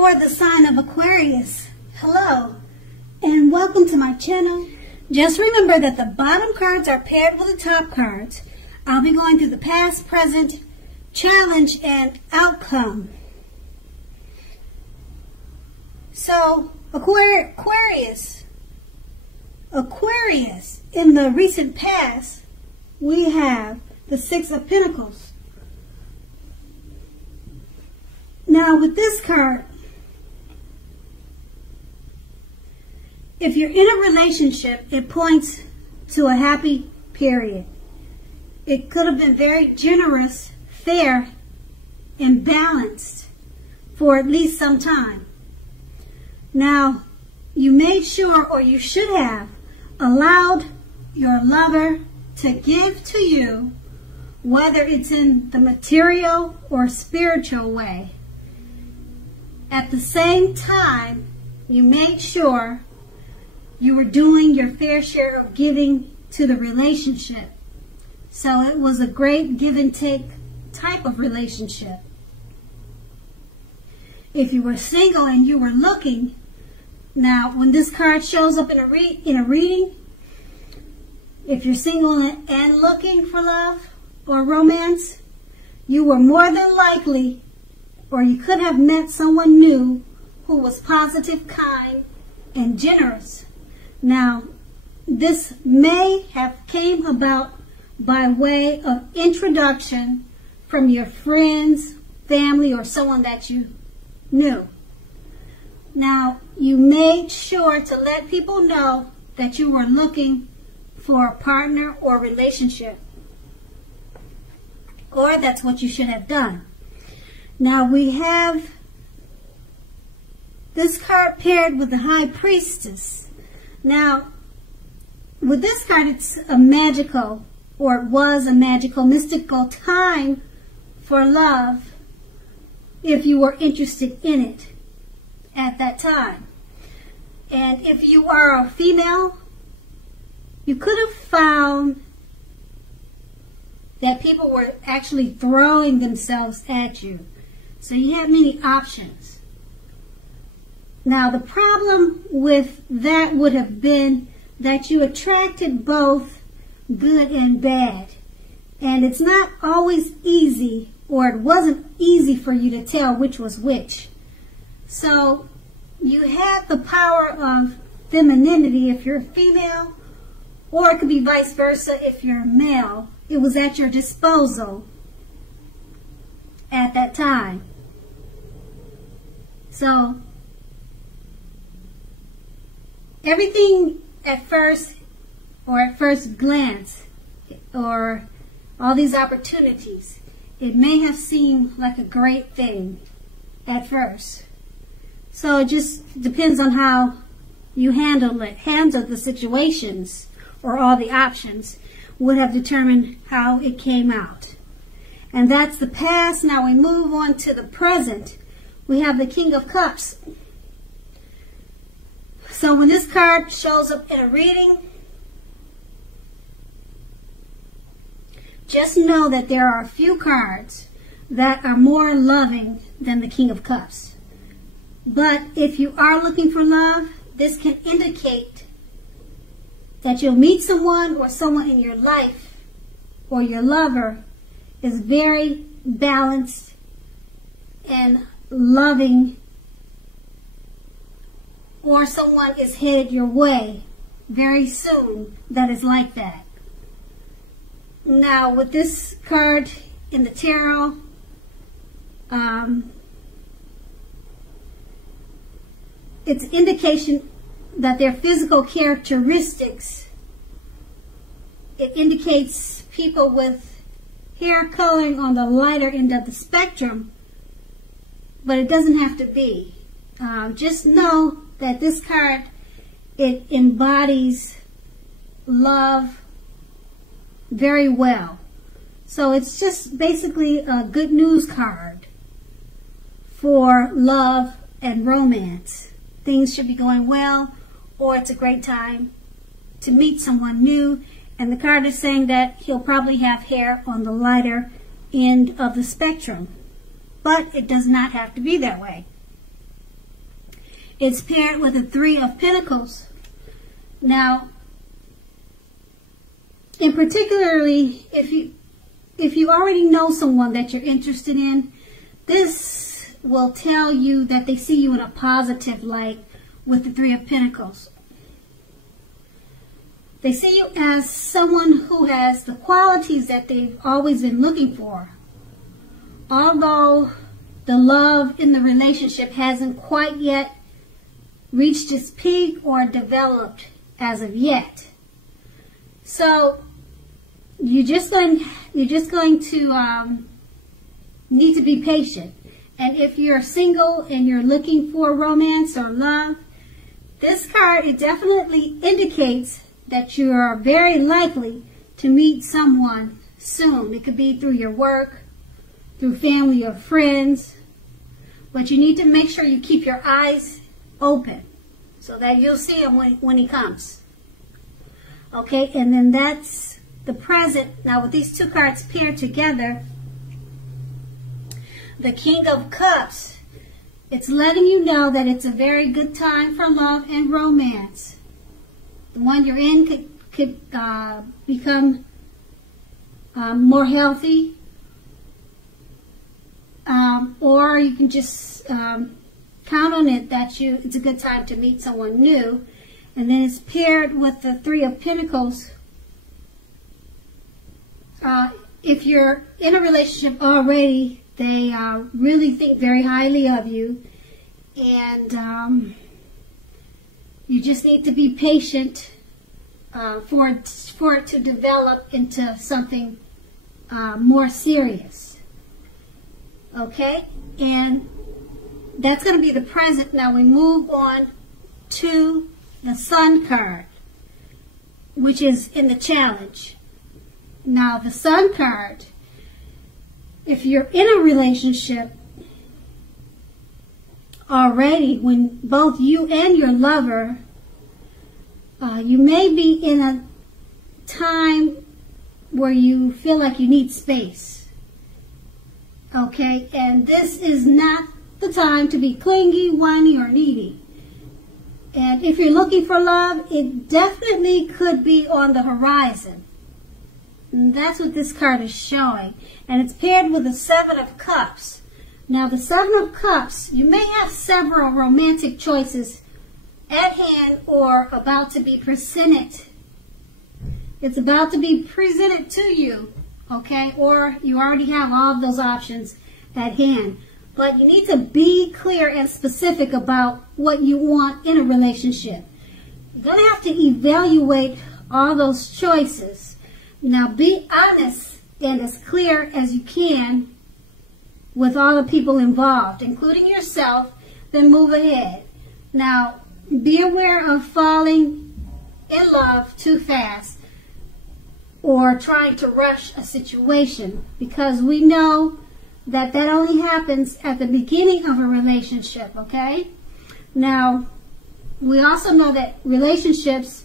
for the sign of Aquarius. Hello, and welcome to my channel. Just remember that the bottom cards are paired with the top cards. I'll be going through the past, present, challenge, and outcome. So, Aquarius, in the recent past, we have the Six of Pentacles. Now, with this card, if you're in a relationship, it points to a happy period. It could have been very generous, fair, and balanced for at least some time. Now, you made sure, or you should have, allowed your lover to give to you, whether it's in the material or spiritual way. At the same time, you made sure you were doing your fair share of giving to the relationship. So it was a great give and take type of relationship. If you were single and you were looking, now when this card shows up in a reading, if you're single and looking for love or romance, you were more than likely, or you could have met someone new who was positive, kind, and generous. Now, this may have came about by way of introduction from your friends, family, or someone that you knew. Now, you made sure to let people know that you were looking for a partner or relationship. Or that's what you should have done. Now, we have this card paired with the High Priestess. Now, with this card, it's a magical, or it was a magical, mystical time for love if you were interested in it at that time. And if you are a female, you could have found that people were actually throwing themselves at you. So you had many options. Now, the problem with that would have been that you attracted both good and bad. And it's not always easy, or it wasn't easy for you to tell which was which. So you had the power of femininity if you're a female, or it could be vice versa if you're a male. It was at your disposal at that time. So everything at first, or at first glance, or all these opportunities, it may have seemed like a great thing at first. So it just depends on how you handle the situations, or all the options would have determined how it came out. And that's the past. Now we move on to the present. We have the King of Cups. So when this card shows up in a reading, just know that there are a few cards that are more loving than the King of Cups. But if you are looking for love, this can indicate that you'll meet someone, or someone in your life, or your lover is very balanced and loving, or someone is headed your way very soon that is like that. Now, with this card in the tarot, it's indication that their physical characteristics, it indicates people with hair coloring on the lighter end of the spectrum, but it doesn't have to be. Just know that this card, it embodies love very well. So it's just basically a good news card for love and romance. Things should be going well, or it's a great time to meet someone new. And the card is saying that he'll probably have hair on the lighter end of the spectrum. But it does not have to be that way. It's paired with the Three of Pentacles. Now, in particularly, if you already know someone that you're interested in, this will tell you that they see you in a positive light with the Three of Pentacles. They see you as someone who has the qualities that they've always been looking for. Although the love in the relationship hasn't quite yet reached its peak or developed as of yet. So you're just going to need to be patient. And if you're single and you're looking for romance or love, this card, it definitely indicates that you are very likely to meet someone soon. It could be through your work, through family or friends, but you need to make sure you keep your eyes open so that you'll see him when he comes. Okay, and then that's the present. Now with these two cards paired together, the King of Cups, it's letting you know that it's a very good time for love and romance. The one you're in could become more healthy, or you can just count on it that it's a good time to meet someone new. And then it's paired with the Three of Pentacles. If you're in a relationship already, they really think very highly of you, and you just need to be patient for it to develop into something more serious. Okay, and that's going to be the present. Now we move on to the Sun card, which is in the challenge. Now the Sun card, if you're in a relationship already, when both you and your lover, you may be in a time where you feel like you need space. Okay, and this is not the time to be clingy, whiny, or needy. And if you're looking for love, it definitely could be on the horizon. And that's what this card is showing. And it's paired with the Seven of Cups. Now the Seven of Cups, you may have several romantic choices at hand or about to be presented. It's about to be presented to you, okay? Or you already have all of those options at hand. But you need to be clear and specific about what you want in a relationship. You're going to have to evaluate all those choices. Now be honest and as clear as you can with all the people involved, including yourself, then move ahead. Now, be aware of falling in love too fast or trying to rush a situation, because we know that only happens at the beginning of a relationship, okay? Now, we also know that relationships,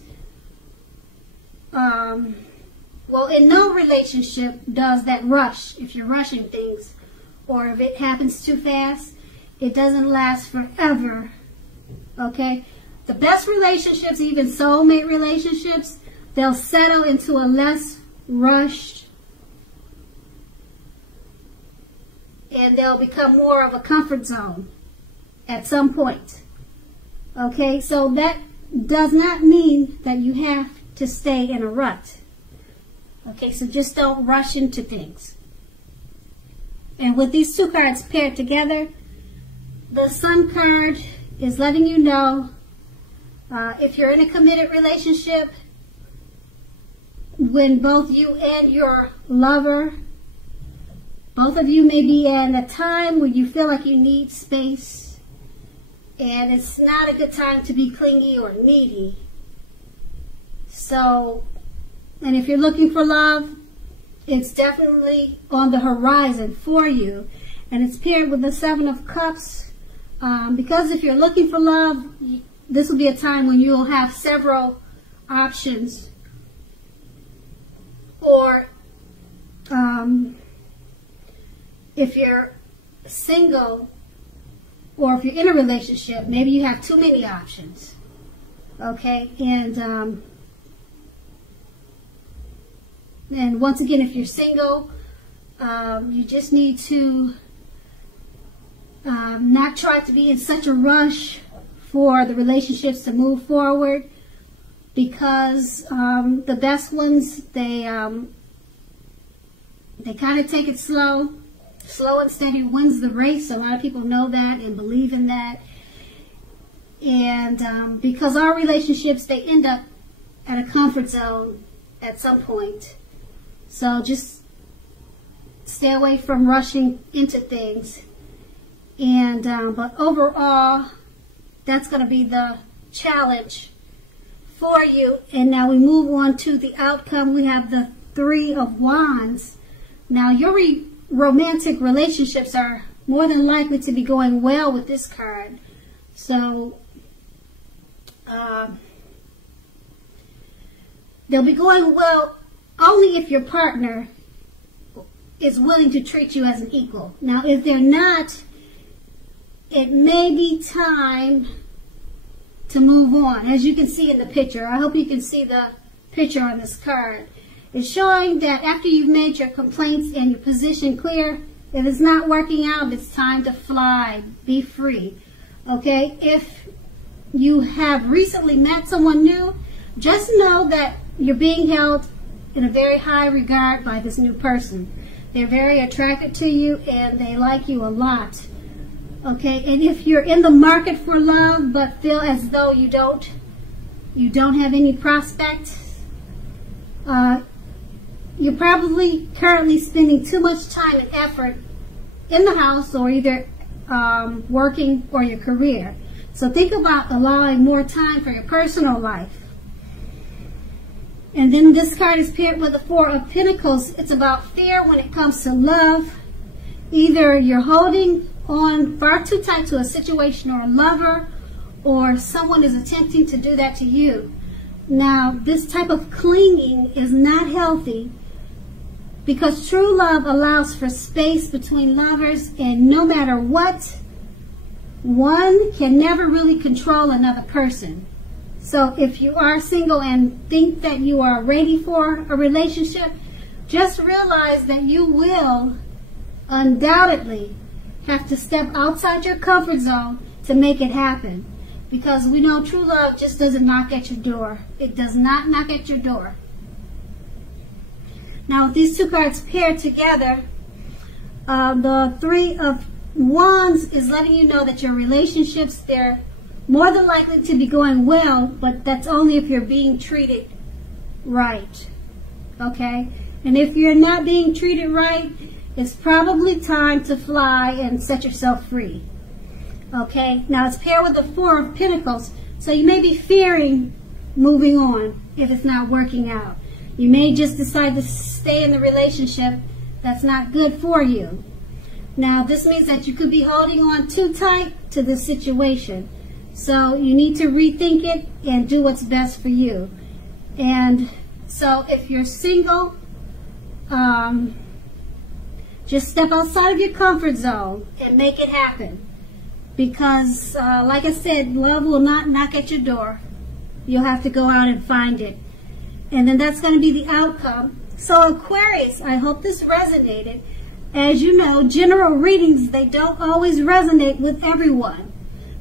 well, in no relationship does that rush. If you're rushing things or if it happens too fast, it doesn't last forever, okay? The best relationships, even soulmate relationships, they'll settle into a less rushed, and they'll become more of a comfort zone at some point. Okay, so that does not mean that you have to stay in a rut. Okay, so just don't rush into things. And with these two cards paired together, the Sun card is letting you know if you're in a committed relationship, when both you and your lover, both of you may be in a time when you feel like you need space, and it's not a good time to be clingy or needy. So, and if you're looking for love, it's definitely on the horizon for you. And it's paired with the Seven of Cups, because if you're looking for love, this will be a time when you'll have several options. Or if you're single, or if you're in a relationship, maybe you have too many options. Okay, and once again, if you're single, you just need to not try to be in such a rush for the relationships to move forward, because the best ones, they kind of take it slow. Slow and steady wins the race. A lot of people know that and believe in that. And because our relationships, they end up at a comfort zone at some point. So just stay away from rushing into things. And but overall, that's going to be the challenge for you. And now we move on to the outcome. We have the Three of Wands. Now your romantic relationships are more than likely to be going well with this card. So they'll be going well only if your partner is willing to treat you as an equal. Now if they're not, it may be time to move on. As you can see in the picture, I hope you can see the picture on this card. It's showing that after you've made your complaints and your position clear, if it's not working out, it's time to fly, be free. Okay, if you have recently met someone new, just know that you're being held in a very high regard by this new person. They're very attracted to you and they like you a lot. Okay, and if you're in the market for love but feel as though you don't have any prospect, you're probably currently spending too much time and effort in the house, or either working or your career. So think about allowing more time for your personal life. And then this card is paired with the Four of Pentacles. It's about fear when it comes to love. Either you're holding on far too tight to a situation or a lover, or someone is attempting to do that to you. Now, this type of clinging is not healthy, because true love allows for space between lovers, and no matter what, one can never really control another person. So if you are single and think that you are ready for a relationship, just realize that you will undoubtedly have to step outside your comfort zone to make it happen. Because we know true love just doesn't knock at your door. It does not knock at your door. Now, with these two cards paired together, the Three of Wands is letting you know that your relationships, they're more than likely to be going well, but that's only if you're being treated right. Okay? And if you're not being treated right, it's probably time to fly and set yourself free. Okay? Now, it's paired with the Four of Pentacles, so you may be fearing moving on if it's not working out. You may just decide to stay in the relationship that's not good for you. Now, this means that you could be holding on too tight to this situation. So you need to rethink it and do what's best for you. And so if you're single, just step outside of your comfort zone and make it happen. Because, like I said, love will not knock at your door. You'll have to go out and find it. And then that's going to be the outcome. So Aquarius, I hope this resonated. As you know, general readings, they don't always resonate with everyone.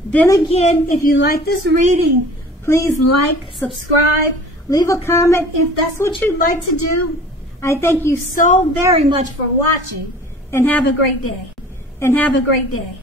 Then again, if you like this reading, please like, subscribe, leave a comment if that's what you'd like to do. I thank you so very much for watching, and have a great day. And have a great day.